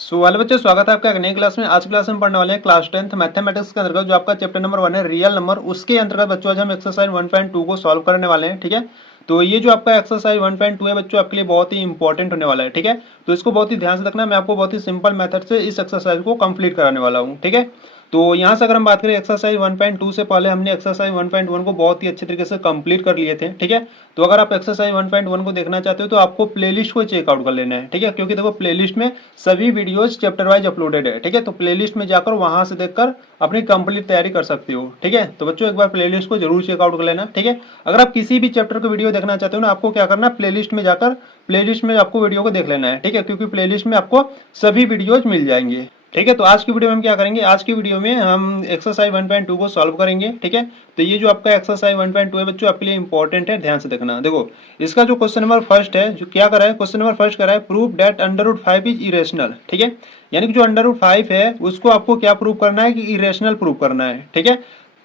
Hello बच्चों, स्वागत है आपका एक नई क्लास में। आज क्लास में पढ़ने वाले हैं क्लास 10th मैथमेटिक्स के अंतर्गत जो आपका चैप्टर नंबर 1 है रियल नंबर, उसके अंतर्गत बच्चों आज हम एक्सरसाइज 1.2 को सॉल्व करने वाले हैं। ठीक है, तो ये जो आपका एक्सरसाइज 1.2 है बच्चों आपके लिए बहुत ही इंपॉर्टेंट होने वाला है। ठीक है, तो इसको बहुत ही ध्यान से रखना। मैं आपको बहुत ही सिंपल मेथड से इस एक्सरसाइज को कंप्लीट कराने वाला हूँ। ठीक है, तो यहाँ से अगर हम बात करें एक्सरसाइज 1.2 से पहले हमने एक्सरसाइज 1.1 को बहुत ही अच्छे तरीके से कंप्लीट कर लिए थे। ठीक है, तो अगर आप एक्सरसाइज 1.1 को देखना चाहते हो तो आपको प्लेलिस्ट को चेकआउट कर लेना है। ठीक है, क्योंकि देखो प्लेलिस्ट में सभी वीडियोस चैप्टर वाइज अपलोडेड है। ठीक है, तो प्लेलिस्ट में जाकर वहां से देखकर अपनी कंप्लीट तैयारी कर सकते हो। ठीक है, तो बच्चों एक बार प्लेलिस्ट को जरूर चेकआउट कर लेना। ठीक है, अगर आप किसी भी चैप्टर का वीडियो देखना चाहते हो ना, आपको क्या करना है, प्लेलिस्ट में जाकर प्लेलिस्ट में आपको वीडियो को देख लेना है। ठीक है, क्योंकि प्लेलिस्ट में आपको सभी वीडियोज मिल जाएंगे। ठीक है, तो आज की वीडियो में हम क्या करेंगे, आज की वीडियो में हम एक्सरसाइज 1.2 को सॉल्व करेंगे। ठीक है, तो ये जो आपका एक्सरसाइज 1.2 है बच्चों आपके लिए इंपॉर्टेंट है, ध्यान से देखना। देखो इसका जो क्वेश्चन नंबर फर्स्ट है, जो क्या करा है, क्वेश्चन नंबर फर्स्ट करा है prove that under root 5 is irrational. ठीक है, यानी कि जो अंडर रूट 5 है उसको आपको क्या प्रूव करना है कि इरेशनल प्रूव करना है। ठीक है,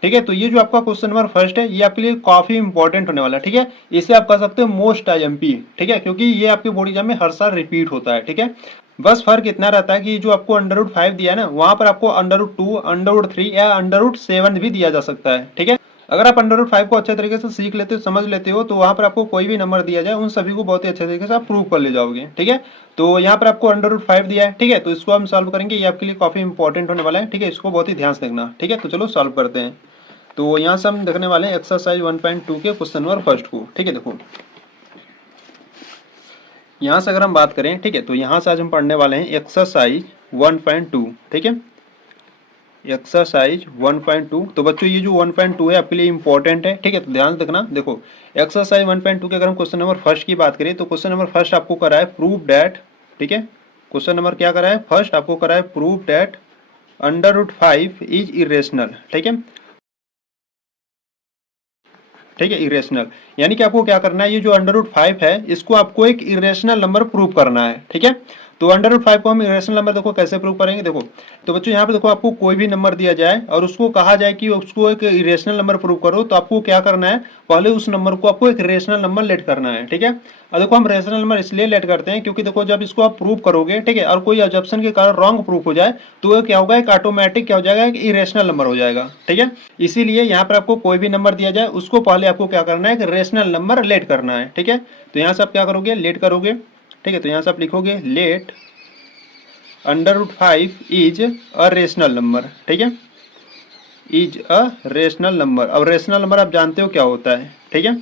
ठीक है, तो ये जो आपका क्वेश्चन नंबर फर्स्ट है ये आपके लिए काफी इंपॉर्टेंट होने वाला है। ठीक है, इसे आप कह सकते हो मोस्ट आईएमपी। ठीक है, क्योंकि ये आपके बोर्ड एग्जाम में हर साल रिपीट होता है। ठीक है, बस फर्क इतना रहता है कि जो आपको अंडर रूट 5 दिया है ना, वहां पर आपको अंडर रूट 2, अंडर रूट 3 या अंडर रूट 7 भी दिया जा सकता है। ठीक है, अगर आप अंडर रूट 5 को अच्छे तरीके से सीख लेते हो, समझ लेते हो, तो वहां पर आपको कोई भी नंबर दिया जाए उन सभी को बहुत ही अच्छे तरीके से आप प्रूव कर ले जाओगे। ठीक है, तो यहाँ पर आपको अंडर रूट 5 दिया है। ठीक है, तो इसको हम सॉल्व करेंगे, ये आपके लिए काफी इंपॉर्टेंट होने वाला है। ठीक है, इसको बहुत ही ध्यान से देखना। ठीक है, तो चलो सॉल्व करते हैं। तो यहाँ से हम देखने वाले हैं एक्सरसाइज 1.2 के क्वेश्चन नंबर फर्स्ट को। ठीक है, देखो यहाँ से अगर हम बात करें, ठीक है, तो यहाँ से आज हम पढ़ने वाले हैं एक्सरसाइज 1.2। ठीक है, एक्सरसाइज 1.2। तो बच्चों ये जो 1.2 है आपके लिए इंपॉर्टेंट है। ठीक है, तो ध्यान से देखना। देखो एक्सरसाइज 1.2 के अगर हम क्वेश्चन नंबर फर्स्ट की बात करें तो क्वेश्चन नंबर फर्स्ट आपको करा है प्रूव डैट। ठीक है, क्वेश्चन नंबर क्या करा है, फर्स्ट आपको करा है prove that under root 5 is irrational. ठीक है, ठीक है, इरेशनल यानी कि आपको क्या करना है, ये जो अंडर रूट 5 है इसको आपको एक इरेशनल नंबर प्रूव करना है। ठीक है, तो अंडर रूट 5 को हम इरेशनल नंबर देखो कैसे प्रूव करेंगे। देखो तो बच्चों यहाँ पे देखो आपको कोई भी नंबर दिया जाए और उसको कहा जाए कि उसको एक इरेशनल नंबर प्रूव करो, तो आपको क्या करना है, पहले उस नंबर को आपको एक रेशनल नंबर लेट करना है। ठीक है, और देखो हम रेशनल नंबर इसलिए लेट करते हैं क्योंकि देखो जब इसको आप प्रूव करोगे, ठीक है, और कोई अजम्पशन के कारण रॉन्ग प्रूव हो जाए तो क्या होगा, एक ऑटोमेटिक क्या हो जाएगा, एक इरेशनल नंबर हो जाएगा। ठीक है, इसीलिए यहाँ पर आपको कोई भी नंबर दिया जाए उसको पहले आपको क्या करना है, एक रेशनल नंबर लेट करना है। ठीक है, तो यहाँ से आप क्या करोगे, लेट करोगे। ठीक है, तो यहाँ से आप लिखोगे let under root 5 is a rational number. ठीक है, इज अ रेशनल नंबर। अब रेशनल नंबर आप जानते हो क्या होता है। ठीक है,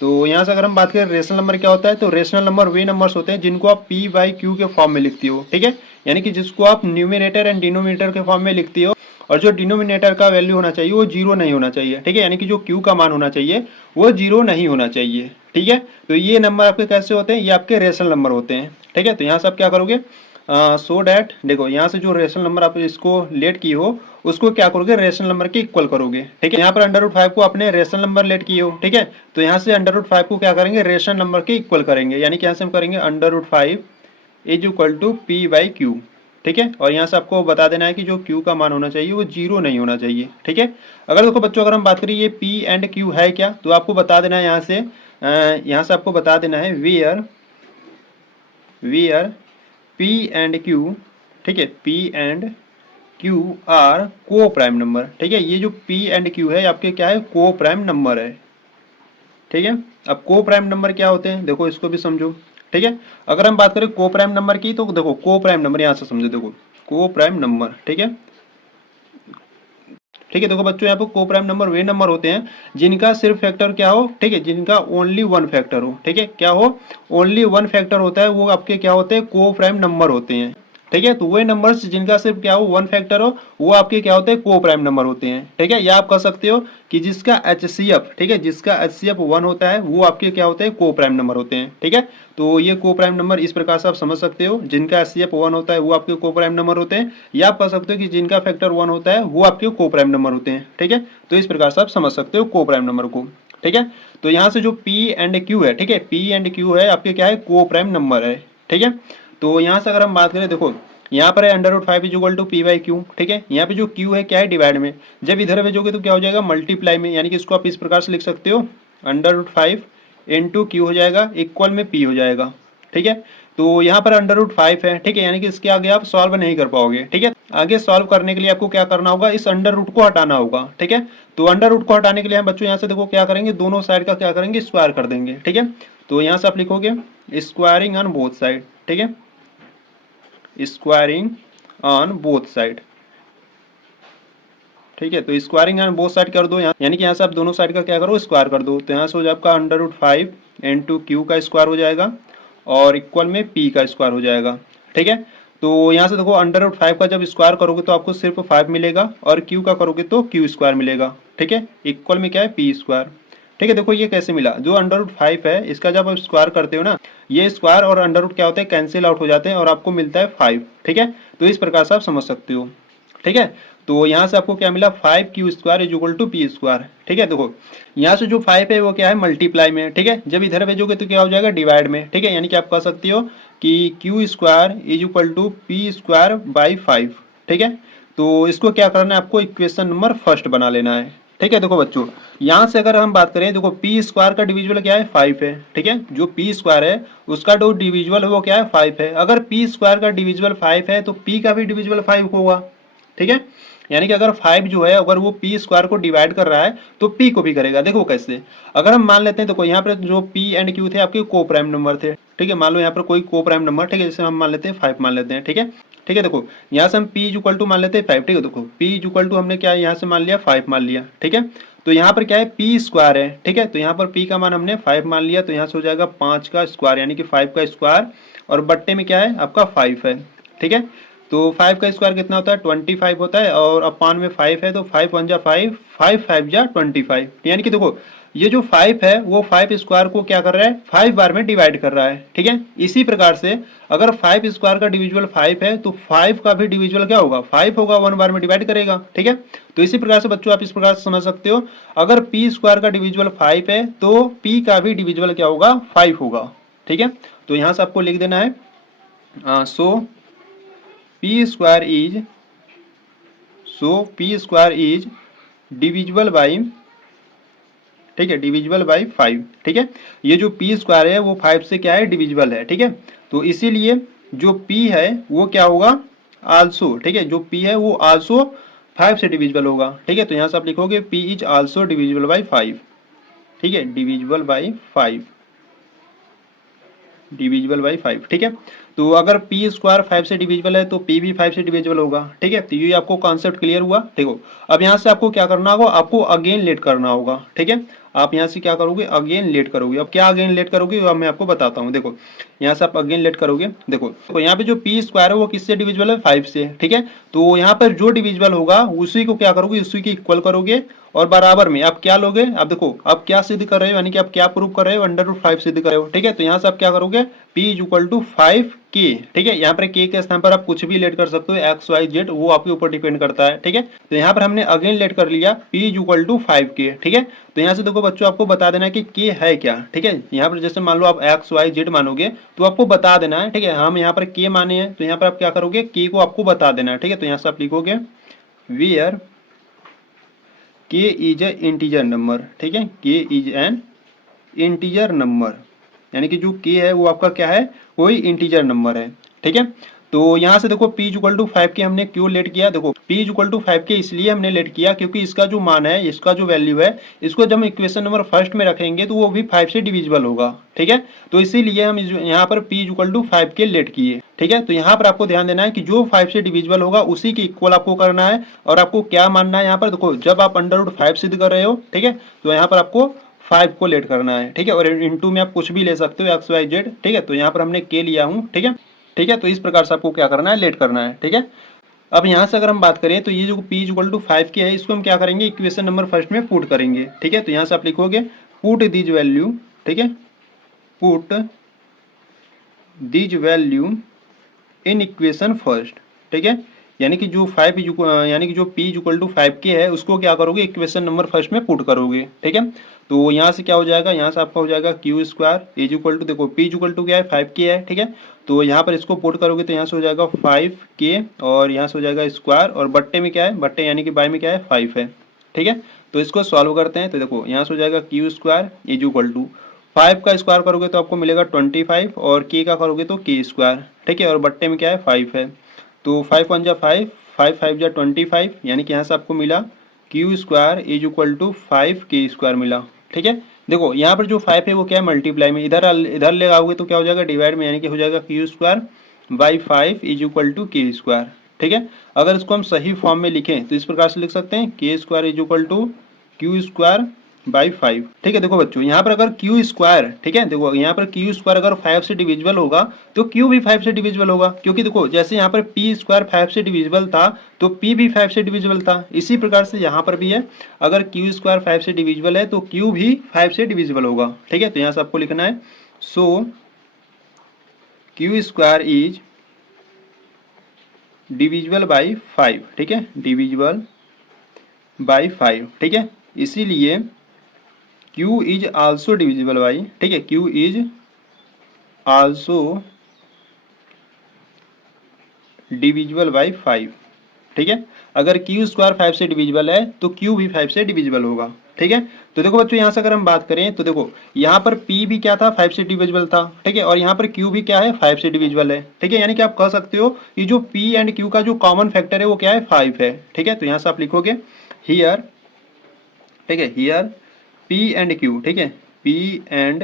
तो यहाँ से अगर हम बात करें रेशनल नंबर क्या होता है, तो रेशनल नंबर वे नंबर्स होते हैं जिनको आप पी बाई क्यू के फॉर्म में लिखती हो। ठीक है, यानी कि जिसको आप न्यूमिनेटर एंड डिनोमिनेटर के फॉर्म में लिखती हो, और जो डिनोमिनेटर का वैल्यू होना चाहिए वो जीरो नहीं होना चाहिए। ठीक है, यानी कि जो क्यू का मान होना चाहिए वो जीरो नहीं होना चाहिए। ठीक है, तो ये नंबर आपके कैसे होते हैं, ये आपके रेशनल नंबर होते हैं। ठीक है, तो यहाँ से आप क्या करोगे, सो डैट देखो यहाँ से जो रेशनल नंबर आप इसको लेट की हो उसको क्या करोगे, रेशनल नंबर के इक्वल करोगे। ठीक है, यहाँ पर अंडर रूट 5 को आपने रेशनल नंबर लेट किए हो। ठीक है, तो यहाँ से अंडर रूट 5 को क्या करेंगे, रेशनल नंबर के इक्वल करेंगे, यानी कि यहाँ से हम करेंगे under root 5 is equal to p by q. ठीक है, और यहाँ से आपको बता देना है कि जो क्यू का मान होना चाहिए वो जीरो नहीं होना चाहिए। ठीक है, अगर देखो बच्चों अगर हम बात करें ये पी एंड क्यू है क्या, तो आपको बता देना है यहाँ से आपको बता देना है where where p and q. ठीक है, p and q are co prime number. ठीक है, ये जो पी एंड क्यू है आपके क्या है, को प्राइम नंबर है। ठीक है, अब को प्राइम नंबर क्या होते हैं देखो इसको भी समझो। ठीक है, अगर हम बात करें को प्राइम नंबर की, तो देखो को प्राइम नंबर यहाँ से समझो, देखो को प्राइम नंबर। ठीक है, ठीक है, देखो बच्चों यहाँ पे को प्राइम नंबर वे नंबर होते हैं जिनका सिर्फ फैक्टर क्या हो, ठीक है, जिनका ओनली वन फैक्टर हो। ठीक है, क्या हो, ओनली वन फैक्टर होता है, वो आपके क्या होते हैं, को प्राइम नंबर होते हैं। ठीक है, तो वे नंबर्स जिनका सिर्फ क्या हो, वन फैक्टर हो, वो आपके क्या होते हैं, को प्राइम नंबर होते हैं। ठीक है, या आप कह सकते हो कि जिसका एचसीएफ, ठीक है, जिसका एचसीएफ वन होता है वो आपके क्या होते हैं, को प्राइम नंबर होते हैं। ठीक है, तो ये को प्राइम नंबर इस प्रकार से आप समझ सकते हो, जिनका एचसीएफ वन होता है वो आपके को प्राइम नंबर होते हैं, या आप कह सकते हो कि जिनका फैक्टर वन होता है वो आपके को प्राइम नंबर होते हैं। ठीक है, तो इस प्रकार से आप समझ सकते हो को प्राइम नंबर को। ठीक है, तो यहाँ से जो पी एंड क्यू है, ठीक है, पी एंड क्यू है आपके क्या है, को प्राइम नंबर है। ठीक है, तो यहाँ से अगर हम बात करें, देखो यहाँ पर है under root 5 is equal to p by q. ठीक है, यहाँ पे जो क्यू है क्या है, डिवाइड में, जब इधर भेजोगे तो क्या हो जाएगा, मल्टीप्लाई में, यानी कि इसको आप इस प्रकार से लिख सकते हो अंडर रूट 5 इंटू क्यू हो जाएगा, इक्वल में पी हो जाएगा। ठीक है, तो यहाँ पर अंडर रूट 5 है, ठीक है, यानी कि इसके आगे आप सॉल्व नहीं कर पाओगे, ठीक है। आगे सॉल्व करने के लिए आपको क्या करना होगा, इस अंडर रूट को हटाना होगा, ठीक है। तो अंडर रूट को हटाने के लिए हम बच्चों यहाँ से देखो क्या करेंगे, दोनों साइड का क्या करेंगे, स्क्वायर कर देंगे, ठीक है। तो यहाँ से आप लिखोगे स्क्वायरिंग ऑन बोथ साइड, ठीक है, स्क्वायरिंग ऑन बोथ साइड, ठीक है। तो स्क्वायरिंग ऑन बोथ साइड कर दो यहाँ, यानी कि यहाँ से आप दोनों साइड का क्या करो, स्क्वायर कर दो। तो यहाँ से हो जाए आपका अंडर रूट 5 इंटू क्यू का स्क्वायर हो जाएगा और इक्वल में पी का स्क्वायर हो जाएगा, ठीक है। तो यहाँ से देखो अंडर रूट 5 का जब स्क्वायर करोगे तो आपको सिर्फ 5 मिलेगा और क्यू का करोगे तो क्यू स्क्वायर मिलेगा, ठीक है, इक्वल में क्या है, पी स्क्वायर, ठीक है। देखो ये कैसे मिला, जो अंडर रूट 5 है इसका जब आप स्क्वायर करते हो ना, ये स्क्वायर और अंडर रूट क्या होते हैं, कैंसिल आउट हो जाते हैं और आपको मिलता है 5, ठीक है। तो इस प्रकार से आप समझ सकते हो, ठीक है। तो यहाँ से आपको क्या मिला, 5 q square is equal to p square, ठीक है। देखो यहाँ से जो 5 है वो क्या है, मल्टीप्लाई में, ठीक है। जब इधर भेजोगे तो क्या हो जाएगा, डिवाइड में, ठीक है। यानी कि आप कह सकते हो कि q square is equal to p square by 5, ठीक है। तो इसको क्या करना है, आपको इक्वेशन नंबर फर्स्ट बना लेना है, ठीक है। देखो बच्चों यहाँ से अगर हम बात करें, देखो पी स्क्वायर का डिविजिबल क्या है, 5 है, ठीक है। जो पी स्क्वायर है उसका जो डिविजिबल है वो क्या है, 5 है। अगर पी स्क्वायर का डिविजिबल 5 है तो पी का भी डिविजिबल 5 होगा, ठीक है। यानी कि अगर 5 जो है अगर वो पी स्क्वायर को डिवाइड कर रहा है तो पी को भी करेगा। देखो कैसे, अगर हम मान लेते हैं, देखो यहाँ पर जो पी एंड क्यू थे आपके को प्राइम नंबर थे, ठीक है। मान लो यहाँ पर कोई को प्राइम नंबर, ठीक है, जैसे हम मान लेते हैं 5 मान लेते हैं, ठीक है, ठीक है। देखो यहाँ से हम p इक्वल टू मान लेते हैं 5, ठीक है। देखो p इक्वल टू हमने क्या यहाँ से मान लिया, 5 मान लिया, ठीक है। तो यहाँ पर क्या है, p स्क्वायर है, ठीक है। तो यहाँ पर p का मान हमने 5 मान लिया, तो यहाँ से हो जाएगा 5 का स्क्वायर यानी कि 5 का स्क्वायर और बट्टे में क्या है आपका 5 है, ठीक है। तो 5 का स्क्वायर कितना होता है, 25 होता है और अपान में 5 है, तो 5 1 जा 5, 5 5 जा 25, यानी कि देखो ये जो 5 है वो 5 स्क्वायर को क्या कर रहा है, 5 बार में डिवाइड कर रहा है, ठीक है। इसी प्रकार से अगर 5 स्क्वायर का डिविजिबल 5 है तो 5 का भी डिविजिबल क्या होगा, 5 होगा, 1 बार में डिवाइड करेगा, ठीक है। तो इसी प्रकार से बच्चों आप इस प्रकार से समझ सकते हो, अगर p स्क्वायर का डिविजिबल 5 है तो p का भी डिविजिबल क्या होगा, 5 होगा, ठीक है। तो यहाँ से आपको लिख देना है सो p square is divisible by, ठीक है, डिविजिबल बाई 5, ठीक है। ये जो p स्क्वायर है वो 5 से क्या है, डिविजिबल है, ठीक है। तो इसीलिए जो p है वो क्या होगा, आल्सो, ठीक है, जो p है वो आल्सो 5 से डिविजिबल होगा, ठीक है। तो यहाँ से आप लिखोगे p is also divisible by 5, ठीक है, डिविजिबल बाई 5, डिविजिबल बाई 5, ठीक है। तो अगर p स्क्वायर 5 से डिविजिबल है तो p भी 5 से डिविजिबल होगा, ठीक है। तो ये आपको कॉन्सेप्ट क्लियर हुआ, ठीक हो। अब यहाँ से आपको क्या करना होगा, आपको अगेन लेट करना होगा, ठीक है। आप यहाँ से क्या करोगे, अगेन लेट करोगे। अब क्या अगेन लेट करोगे अब मैं आपको बताता हूँ। देखो यहाँ से आप अगेन लेट करोगे, देखो तो यहाँ पे जो p स्क्वायर है वो किससे डिविजिबल है, 5 से, ठीक है। तो यहाँ पर जो डिविजिबल होगा उसी को क्या करोगे, उसी के इक्वल करोगे और बराबर में आप क्या लोगे, आप देखो आप क्या सिद्ध कर रहे हो, यानी कि आप क्या प्रूव कर रहे हो, अंडर रूट 5 सिद्ध कर रहे हो, ठीक है। तो यहाँ से आप क्या करोगे, p is equal to 5 k, ठीक है। यहाँ पर k के स्थान पर आप कुछ भी लेट कर सकते हो, x y z, वो आपके ऊपर डिपेंड करता है, ठीक है। तो यहाँ पर हमने अगेन लेट कर लिया p is equal to 5k, ठीक है। तो यहाँ से देखो बच्चों आपको बता देना है कि k है क्या, ठीक है। यहाँ पर जैसे मान लो आप x y z मानोगे तो आपको बता देना है, ठीक है। हम यहाँ पर k माने हैं तो यहाँ पर आप क्या करोगे, k को आपको बता देना है, ठीक है। तो यहाँ से आप लिखोगे where k is a integer number, ठीक है, k is an integer number, यानी कि जो k है वो आपका क्या है, कोई इंटीजर नंबर है, ठीक है। तो यहाँ से देखो p इक्वल टू 5 के हमने क्यों लेट किया, देखो p इक्वल टू 5 के इसलिए हमने लेट किया क्योंकि इसका जो मान है, इसका जो वैल्यू है, इसको जब हम इक्वेशन नंबर फर्स्ट में रखेंगे तो वो भी 5 से डिविजिबल होगा, ठीक है। तो इसीलिए हम यहाँ पर p इक्वल टू 5 के लेट किए, ठीक है। तो यहाँ पर आपको ध्यान देना है कि जो 5 से डिविजिबल होगा उसी के इक्वल आपको करना है और आपको क्या मानना है यहाँ पर, देखो जब आप अंडर रूट 5 सिद्ध कर रहे हो, ठीक है, तो यहाँ पर आपको 5 को लेट करना है, ठीक है। और इनटू में आप कुछ भी ले सकते हो, एक्स वाई जेड, ठीक है। तो यहाँ पर हमने के लिया हूँ, ठीक है, ठीक है। तो इस प्रकार से आपको क्या करना है, लेट करना है, ठीक है। अब यहाँ से अगर हम बात करें तो ये जो p इक्वल टू 5 के है इसको हम क्या करेंगे, इक्वेशन नंबर फर्स्ट में पुट करेंगे, ठीक है। तो यहाँ से आप लिखोगे पुट दीज वैल्यू, ठीक है, put these value in equation first, ठीक है। यानी कि जो यानी कि जो p इक्वल टू 5 के है उसको क्या करोगे, इक्वेशन नंबर फर्स्ट में पुट करोगे, ठीक है। तो यहाँ से क्या हो जाएगा, यहाँ से आपका हो जाएगा q square is equal to, देखो p इक्वल टू क्या है, 5 के है, ठीक है। तो यहाँ पर इसको पुट करोगे तो यहाँ से हो जाएगा 5 के और यहाँ से हो जाएगा स्क्वायर और बट्टे में क्या है, बट्टे यानी कि बाय में क्या है, 5 है, ठीक है। तो इसको सॉल्व करते हैं तो देखो यहाँ से हो जाएगा q square is equal to 5 का स्क्वायर करोगे तो आपको मिलेगा 25 और k का करोगे तो k स्क्वायर, ठीक है। और बट्टे में क्या है 5 है, तो 5 1 जा 5, 5 5 जा 25, यानी कि यहाँ से आपको मिला q square is equal to 5k square मिला, ठीक है। देखो यहाँ पर जो 5 है वो क्या है मल्टीप्लाई में, इधर इधर ले आओगे तो क्या हो जाएगा डिवाइड में, यानी कि हो जाएगा q square by 5 is equal to k square, ठीक है। अगर इसको हम सही फॉर्म में लिखें तो इस प्रकार से लिख सकते हैं k square is equal to q square by 5, ठीक है। देखो बच्चों यहाँ पर अगर क्यू स्क्वायर, ठीक है, देखो यहाँ पर क्यू स्क्वायर अगर 5 से डिविजिबल होगा तो क्यू भी 5 से डिविजिबल होगा, क्योंकि देखो जैसे यहाँ पर पी स्क्वायर 5 से डिविजिबल था तो पी भी 5 से डिविजिबल था, इसी प्रकार से यहाँ पर भी है, अगर क्यू स्क्वायर 5 से डिविजिबल है तो क्यू भी 5 से डिविजिबल होगा, ठीक है। तो यहाँ से आपको लिखना है so Q square is divisible by 5, ठीक है, डिविजिबल बाई 5, ठीक है। इसीलिए Q is also divisible by, ठीक है, Q is also divisible by 5, ठीक है। अगर Q स्क्वायर 5 से डिविजिबल है तो Q भी 5 से डिविजिबल होगा, ठीक है। तो देखो बच्चों यहाँ से अगर हम बात करें तो देखो यहाँ पर P भी क्या था 5 से डिविजिबल था, ठीक है, और यहाँ पर Q भी क्या है 5 से डिविजिबल है, ठीक है। यानी कि आप कह सकते हो कि जो P एंड Q का जो कॉमन फैक्टर है वो क्या है 5 है, ठीक है। तो यहाँ से आप लिखोगे हियर, ठीक है, हियर P एंड Q, ठीक है, P एंड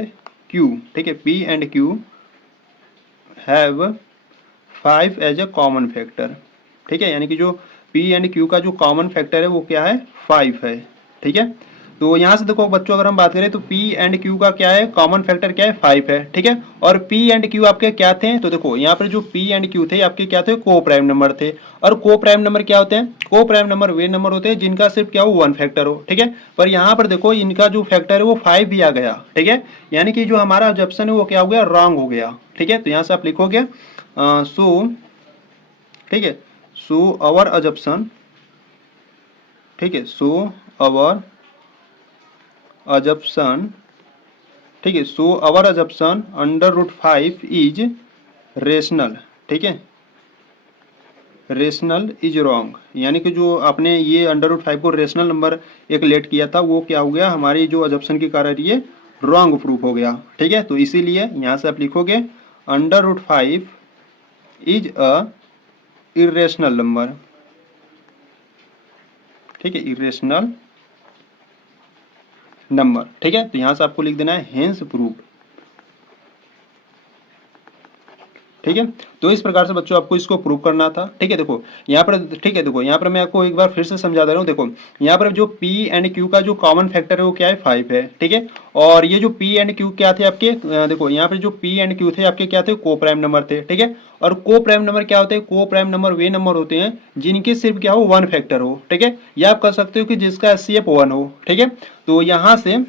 Q, ठीक है, P and Q have 5 as a common factor, ठीक है। यानी कि जो P एंड Q का जो कॉमन फैक्टर है वो क्या है 5 है, ठीक है। तो यहाँ से देखो बच्चों अगर हम बात करें तो P एंड Q का क्या है कॉमन फैक्टर क्या है 5 है, ठीक है। और P एंड Q आपके क्या थे, तो देखो यहाँ पर जो P एंड Q थे आपके क्या थे को प्राइम नंबर थे, और को प्राइम नंबर क्या होते हैं, को प्राइम नंबर वे नंबर होते हैं जिनका सिर्फ क्या हो 1 फैक्टर हो, ठीक है। पर यहाँ पर देखो इनका जो फैक्टर है वो 5 भी आ गया, ठीक है, यानी कि जो हमारा ऑब्जेक्शन है वो क्या हो गया रॉन्ग हो गया, ठीक है। तो यहाँ से आप लिखोगे सो, ठीक है, सो आवर अजप्शन, ठीक है, सो आवर अजप्शन, ठीक है, so our assumption under root 5 is rational, ठीक है, रेशनल इज रॉन्ग, यानी कि जो आपने ये अंडर रूट 5 को रेशनल नंबर एक लेट किया था वो क्या हो गया हमारी जो अजप्शन के कारण ये रॉन्ग प्रूफ हो गया, ठीक है। तो इसीलिए यहाँ से आप लिखोगे under root 5 is a irrational number, ठीक है, इरेशनल नंबर, ठीक है। तो यहां से आपको लिख देना है हेंस प्रूव्ड, ठीक है। तो इस प्रकार से बच्चों आपको इसको प्रूव करना था, ठीक है। देखो यहाँ पर, ठीक है, देखो यहाँ पर मैं आपको एक बार फिर से समझा दे रहा हूँ। देखो यहाँ पर जो P एंड Q का जो कॉमन फैक्टर है वो क्या है 5 है, ठीक है। और ये जो P एंड Q क्या थे आपके, देखो यहाँ पर जो P एंड Q थे आपके क्या थे को प्राइम नंबर थे, ठीक है। और को प्राइम नंबर क्या होते हैं, को प्राइम नंबर वे नंबर होते हैं जिनके सिर्फ क्या हो 1 फैक्टर हो, ठीक है, या आप कह सकते हो कि जिसका एचसीएफ 1 हो, ठीक है। तो यहाँ से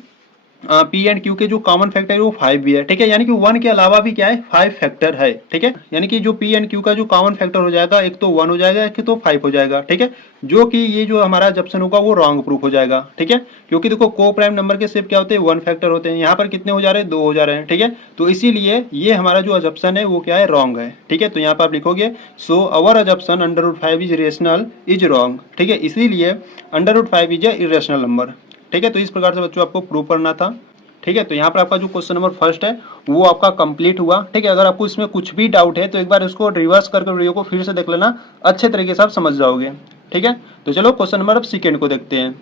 P एंड Q के जो कॉमन फैक्टर है वो 5 भी है, ठीक है, यानी कि 1 के अलावा भी क्या है 5 फैक्टर है, ठीक है। यानी कि जो P एंड Q का जो कॉमन फैक्टर हो जाएगा एक तो 1 हो जाएगा एक तो 5 हो जाएगा, ठीक है, जो कि ये जो हमारा ऑप्शन होगा वो रॉन्ग प्रूफ हो जाएगा, ठीक है। क्योंकि देखो को प्राइम नंबर के सिर्फ क्या होते हैं 1 फैक्टर होते हैं, यहाँ पर कितने हो जा रहे हैं 2 हो जा रहे हैं, ठीक है। तो इसीलिए ये हमारा जो ऑप्शन है वो क्या है रॉन्ग है, ठीक है। तो यहाँ पर आप लिखोगे so our option under root 5 is rational is wrong, ठीक है, इसीलिए under root 5 is a irrational number, ठीक है। तो इस प्रकार से बच्चों आपको प्रूव करना था, ठीक है। तो यहाँ पर आपका जो क्वेश्चन नंबर फर्स्ट है वो आपका कंप्लीट हुआ, ठीक है। अगर आपको इसमें कुछ भी डाउट है तो एक बार इसको रिवर्स करके वीडियो को फिर से देख लेना, अच्छे तरीके से आप समझ जाओगे, ठीक है। तो चलो क्वेश्चन नंबर अब सेकंड को देखते हैं,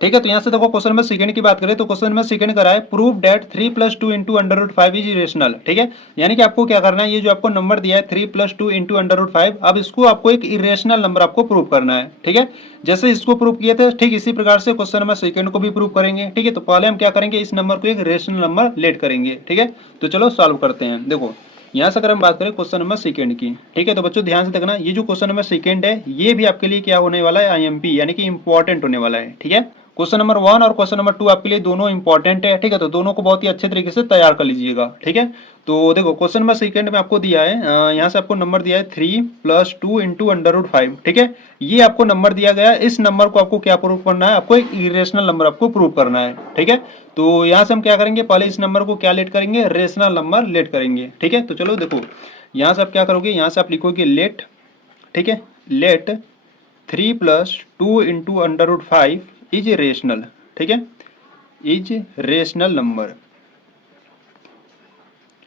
ठीक है। तो यहाँ से देखो क्वेश्चन नंबर सेकंड की बात करें तो क्वेश्चन नंबर सेकंड करा है prove that 3 + 2 into under root 5 is irrational, ठीक है। यानी कि आपको क्या करना है, ये जो आपको नंबर दिया है 3 + 2 इंटू अंडर रूट 5, अब इसको आपको एक इरेशनल नंबर आपको प्रूव करना है, ठीक है। जैसे इसको प्रूव किए थे ठीक इसी प्रकार से क्वेश्चन नंबर सेकंड को भी प्रूव करेंगे, ठीक है। तो पहले हम क्या करेंगे इस नंबर को एक रेशनल नंबर लेट करेंगे, ठीक है। तो चलो सॉल्व करते हैं। देखो यहाँ से अगर हम बात करें क्वेश्चन नंबर सेकंड की, ठीक है, तो बच्चों ध्यान से देखना ये जो क्वेश्चन नंबर सेकंड है ये भी आपके लिए क्या होने वाला है आईएमपी यानी कि इंपॉर्टेंट होने वाला है, ठीक है। क्वेश्चन नंबर 1 और क्वेश्चन नंबर 2 आपके लिए दोनों इंपॉर्टेंट है, ठीक है। तो दोनों को बहुत ही अच्छे तरीके से तैयार कर लीजिएगा, ठीक है। तो देखो क्वेश्चन नंबर सेकंड में आपको दिया है यहाँ से आपको नंबर दिया है 3 + 2 इंटू अंडर रूट 5, ठीक है। ये आपको नंबर दिया गया है, इस नंबर को आपको क्या प्रूव करना है, आपको एक इरेशनल नंबर आपको प्रूव करना है, ठीक है। तो यहाँ से हम क्या करेंगे पहले इस नंबर को क्या लेट करेंगे रेशनल नंबर लेट करेंगे, ठीक है। तो चलो देखो यहाँ से आप क्या करोगे, यहाँ से आप लिखोगे लेट, ठीक है, let 3 + 2 into under root 5 is rational, ठीक है, इज रेशनल नंबर,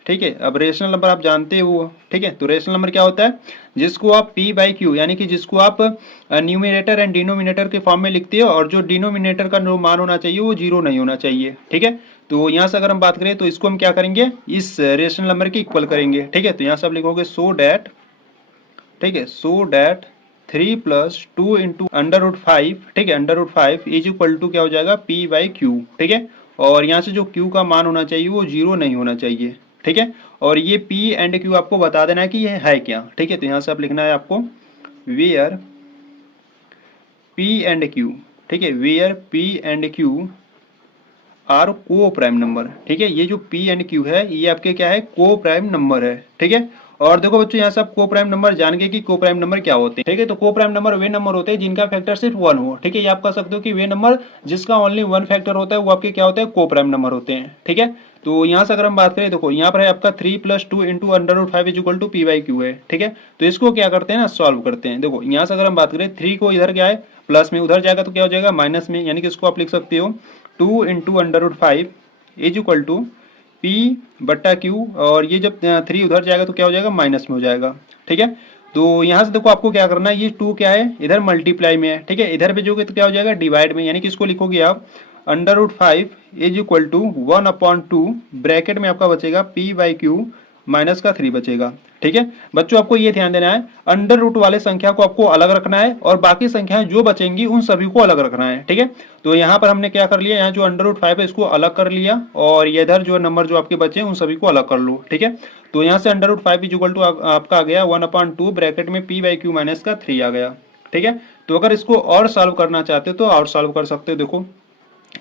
ठीक है। अब रेशनल नंबर आप जानते हो, ठीक है। तो रेशनल नंबर क्या होता है, जिसको आप पी बाई क्यू यानी कि जिसको आप न्यूमिनेटर एंड डिनोमिनेटर के फॉर्म में लिखते हो, और जो डिनोमिनेटर का जो मान होना चाहिए वो जीरो नहीं होना चाहिए, ठीक है। तो यहाँ से अगर हम बात करें तो इसको हम क्या करेंगे, इस रेशनल नंबर के इक्वल करेंगे, ठीक है। तो यहाँ से आप लिखोगे सो डैट, ठीक है, so that 3 plus 2 into under root 5, ठीक है, under root 5 is equal to क्या हो जाएगा, पी बाई क्यू, ठीक है। और यहाँ से जो क्यू का मान होना चाहिए वो जीरो नहीं होना चाहिए, ठीक है। और ये पी एंड क्यू आपको बता देना है कि ये है क्या, ठीक है। तो यहाँ से आप लिखना है आपको वेयर पी एंड क्यू, ठीक है, where p and q are co prime number, ठीक है। ये जो पी एंड क्यू है ये आपके क्या है, को प्राइम नंबर है, ठीक है। और देखो बच्चों यहाँ से आप को प्राइम नंबर जान गए कि को प्राइम नंबर क्या होते हैं, ठीक है। तो को प्राइम नंबर वे नंबर होते हैं जिनका फैक्टर सिर्फ वन हो, ठीक है। ये आप कह सकते हो कि वे नंबर जिसका ओनली वन फैक्टर होता है वो आपके क्या होते हैं, को प्राइम नंबर होते हैं, ठीक है। तो यहाँ से अगर हम बात करें, देखो यहाँ पर है आपका 3 plus 2 into under root 5 is equal to p by q है, ठीक है। तो इसको क्या करते हैं ना, सॉल्व करते हैं। देखो यहाँ से अगर हम बात करें 3 को इधर क्या है प्लस में, उधर जाएगा तो क्या हो जाएगा माइनस में, यानी कि इसको आप लिख सकते हो 2 into under root 5 is equal to p बट्टा क्यू, और ये जब 3 उधर जाएगा तो क्या हो जाएगा माइनस में हो जाएगा, ठीक है। तो यहाँ से देखो आपको क्या करना है, ये 2 क्या है इधर मल्टीप्लाई में है, ठीक है। इधर भेजोगे तो क्या हो जाएगा डिवाइड में, यानी कि इसको लिखोगे आप under root 5 is equal to 1/2 bracket में आपका बचेगा पी बाई क्यू माइनस का 3 बचेगा, ठीक है। बच्चों आपको ये ध्यान देना है अंडर रूट वाले संख्या को आपको अलग रखना है और बाकी संख्याएं जो बचेंगी उन सभी को अलग रखना है, ठीक है। तो यहाँ पर हमने क्या कर लिया, यहाँ जो अंडर रूट 5 है इसको अलग कर लिया, और इधर जो नंबर जो आपके बचे उन सभी को अलग कर लो, ठीक है। तो यहाँ से under root 5 is equal to आपका आ गया 1/2 ब्रैकेट में पी बाई क्यू माइनस का 3 आ गया, ठीक है। तो अगर इसको और सॉल्व करना चाहते हो तो और सॉल्व कर सकते हो। देखो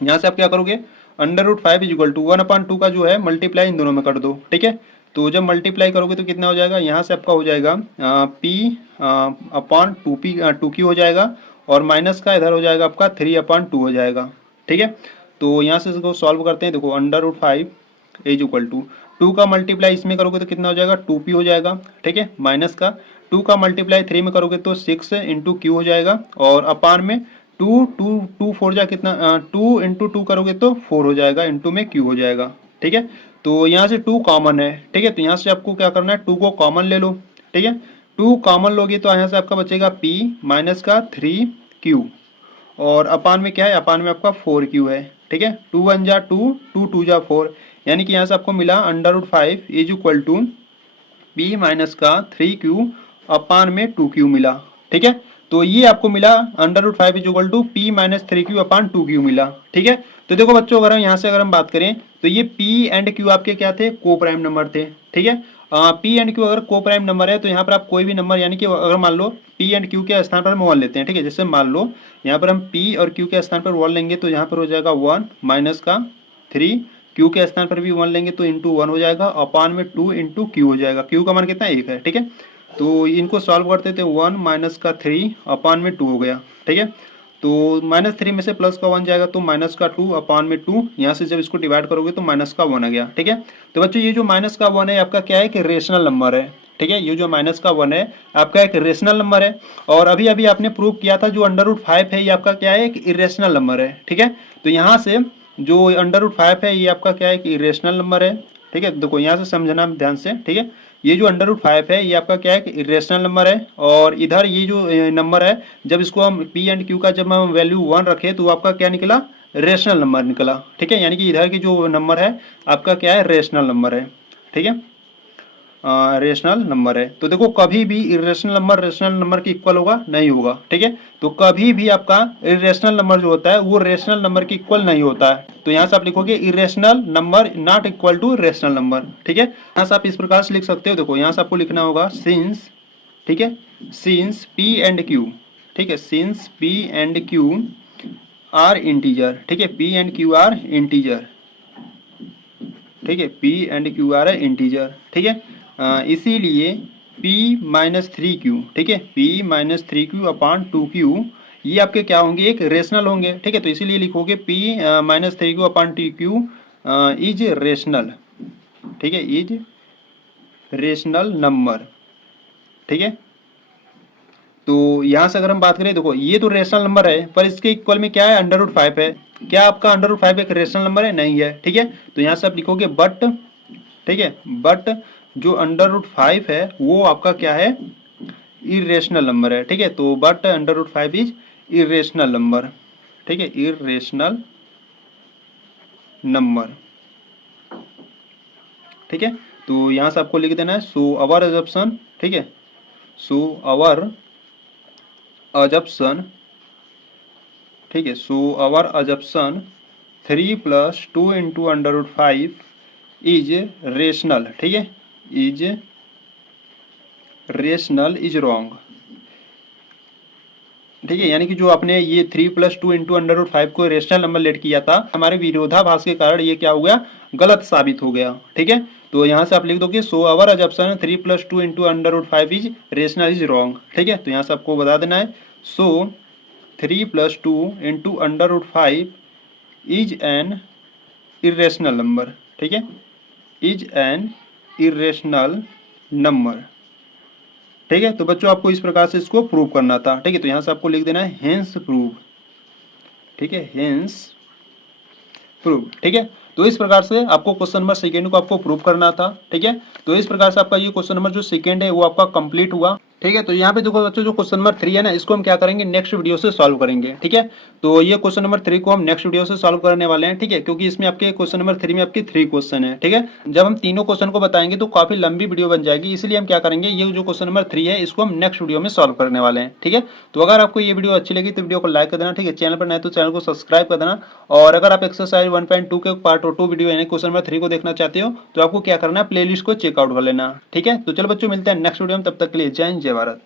यहाँ से आप क्या करोगे, under root 5 is equal to 1/2 का जो है मल्टीप्लाई इन दोनों में कर दो, ठीक है। तो जब मल्टीप्लाई करोगे तो कितना हो जाएगा, यहाँ से आपका हो जाएगा पी अपॉन 2 हो जाएगा, और माइनस का इधर हो जाएगा आपका 3/2 हो जाएगा, ठीक है। तो यहाँ से इसको सॉल्व करते हैं। देखो under root 5 is equal to 2 का मल्टीप्लाई इसमें करोगे तो कितना हो जाएगा 2p हो जाएगा, ठीक है, माइनस का 2 का मल्टीप्लाई 3 में करोगे तो 6 इंटू क्यू हो जाएगा, और अपान में 2 4 जा कितना 2 इंटू 2 करोगे तो 4 हो जाएगा, इंटू में क्यू हो जाएगा, ठीक है। तो यहाँ से 2 कॉमन है, ठीक है। तो यहाँ से आपको क्या करना है 2 को कॉमन ले लो, ठीक है। 2 कॉमन लोगे तो यहाँ से आपका बचेगा p माइनस का 3q, और अपान में क्या है, अपान में आपका 4q है, ठीक है। 2 1 जा 2, 2 2 जा 4, यानी कि यहाँ से आपको मिला under root 5 is equal to p minus का 3q अपान में 2q मिला, ठीक है। तो ये आपको मिला under root 5 is equal to p minus 3q upon 2q मिला, ठीक है। तो देखो बच्चों अगर हम यहाँ से अगर हम बात करें तो ये p एंड q आपके क्या थे, को प्राइम नंबर थे, ठीक है। p एंड q अगर को प्राइम नंबर है तो यहाँ पर आप कोई भी नंबर, यानी कि अगर मान लो p एंड q के स्थान पर हम 1 लेते हैं, ठीक है। जैसे मान लो यहाँ पर हम p और q के स्थान पर 1 लेंगे तो यहाँ पर हो जाएगा 1 माइनस का 3, q के स्थान पर भी 1 लेंगे तो इंटू 1 हो जाएगा, अपान में 2 इंटू q हो जाएगा, q का मान कितना 1 है, ठीक है। तो इनको सॉल्व करते थे 1 माइनस का 3 अपान में 2 हो गया, ठीक है। तो माइनस 3 में से प्लस का 1 जाएगा तो माइनस का 2 अपान में 2, यहाँ से जब इसको डिवाइड करोगे तो माइनस का 1 आ गया, ठीक है। तो बच्चों ये जो माइनस का 1 है आपका क्या है कि रेशनल नंबर है, ठीक है। ये जो माइनस का 1 है आपका एक रेशनल नंबर है, और अभी अभी आपने प्रूव किया था जो अंडर रूट 5 है ये आपका क्या है, एक इरेशनल नंबर है, ठीक है। तो यहाँ से जो अंडर रूट 5 है ये आपका क्या है कि इरेशनल नंबर है, ठीक है। देखो यहाँ से समझना ध्यान से, ठीक है। ये जो अंडर रूट 5 है ये आपका क्या है कि इरेशनल नंबर है, और इधर ये जो नंबर है जब इसको हम p एंड q का जब हम वैल्यू 1 रखे तो आपका क्या निकला, रेशनल नंबर निकला, ठीक है। यानी कि इधर की जो नंबर है आपका क्या है, रेशनल नंबर है, ठीक है, रेशनल नंबर है। तो देखो कभी भी इरेशनल नंबर रेशनल नंबर के इक्वल होगा नहीं होगा, ठीक है। तो कभी भी आपका इरेशनल नंबर जो होता है वो रेशनल नंबर के इक्वल नहीं होता है। तो यहाँ से आप लिखोगे irrational number not equal to rational number, ठीक है। यहाँ से आप इस प्रकार से लिख सकते हो। देखो यहाँ से आपको लिखना होगा सिंस, ठीक है, सिंस p एंड q, ठीक है, since p and q are integer, ठीक है, p and q are integer, ठीक है, p and q are integer, ठीक है। इसीलिए p माइनस 3q, ठीक है, p minus 3q upon 2q ये आपके क्या होंगे, एक रेशनल होंगे, ठीक है। तो इसीलिए लिखोगे p minus 3q upon 2q is rational, ठीक है, इज रेशनल नंबर, ठीक है। तो यहाँ से अगर हम बात करें, देखो ये तो रेशनल नंबर है पर इसके इक्वल में क्या है, अंडर रूट 5 है। क्या आपका अंडर रूट 5 एक रेशनल नंबर है? नहीं है, ठीक है। तो यहाँ से आप लिखोगे बट ठीक है, बट जो √5 है वो आपका क्या है, इरेशनल नंबर है। ठीक है, तो बट √5 इज इरेशनल नंबर। ठीक है, इरेशनल नंबर। ठीक है, तो यहाँ से आपको लिख देना है सो अवर अजप्शन। ठीक है, सो अवर अजप्शन। ठीक है, सो अवर अजप्शन 3 + 2 × √5 इज रेशनल। ठीक है, इज रेशनल इज रॉन्ग। ठीक है, यानी कि जो आपने ये 3 + 2 × √5 को रेशनल नंबर लेट किया था, हमारे विरोधाभास के कारण ये क्या हो गया, गलत साबित हो गया। ठीक है, तो यहाँ से आप लिख दोगे सो अवर अजप्शन 3 + 2 × √5 इज रेशनल इज रॉन्ग। ठीक है, तो यहाँ से आपको बता देना है सो 3 + 2 × √5 इज एन इरेशनल नंबर। ठीक है, इज एन इरेशनल नंबर। ठीक है, तो बच्चों आपको इस प्रकार से इसको प्रूव करना था। ठीक है, तो यहाँ से आपको लिख देना है हेंस प्रूव। ठीक है, हेंस प्रूव। ठीक है, तो इस प्रकार से आपको क्वेश्चन नंबर सेकेंड को आपको प्रूव करना था। ठीक है, तो इस प्रकार से आपका ये क्वेश्चन नंबर जो सेकेंड है वो आपका कंप्लीट हुआ। ठीक है, तो यहाँ पे देखो बच्चों, जो क्वेश्चन नंबर 3 है ना, इसको हम क्या करेंगे, नेक्स्ट वीडियो से सॉल्व करेंगे। ठीक है, तो ये क्वेश्चन नंबर 3 को हम नेक्स्ट वीडियो से सॉल्व करने वाले हैं। ठीक है, क्योंकि इसमें आपके क्वेश्चन नंबर 3 में आपके 3 क्वेश्चन है। ठीक है, जब हम तीनों क्वेश्चन को बताएंगे तो काफी लंबी वीडियो बन जाएगी, इसलिए हम क्या करेंगे, ये जो क्वेश्चन नंबर 3 है इसको हम नेक्स्ट वीडियो में सॉल्व करने वाले हैं। ठीक है, तो अगर आपको ये वीडियो अच्छी लगी तो वीडियो को लाइक कर देना। ठीक है, चैनल पर नए तो चैनल को सब्सक्राइब कर देना। और अगर आप एक्सरसाइज 1.2 के पार्ट 2 वीडियो यानी क्वेश्चन नंबर 3 को देखना चाहते हो तो आपको क्या करना है, प्लेलिस्ट को चेकआउट कर लेना। ठीक है, तो चलो बच्चों, मिलते हैं नेक्स्ट वीडियो में, तब तक के लिए जय हिंद, जय भारत।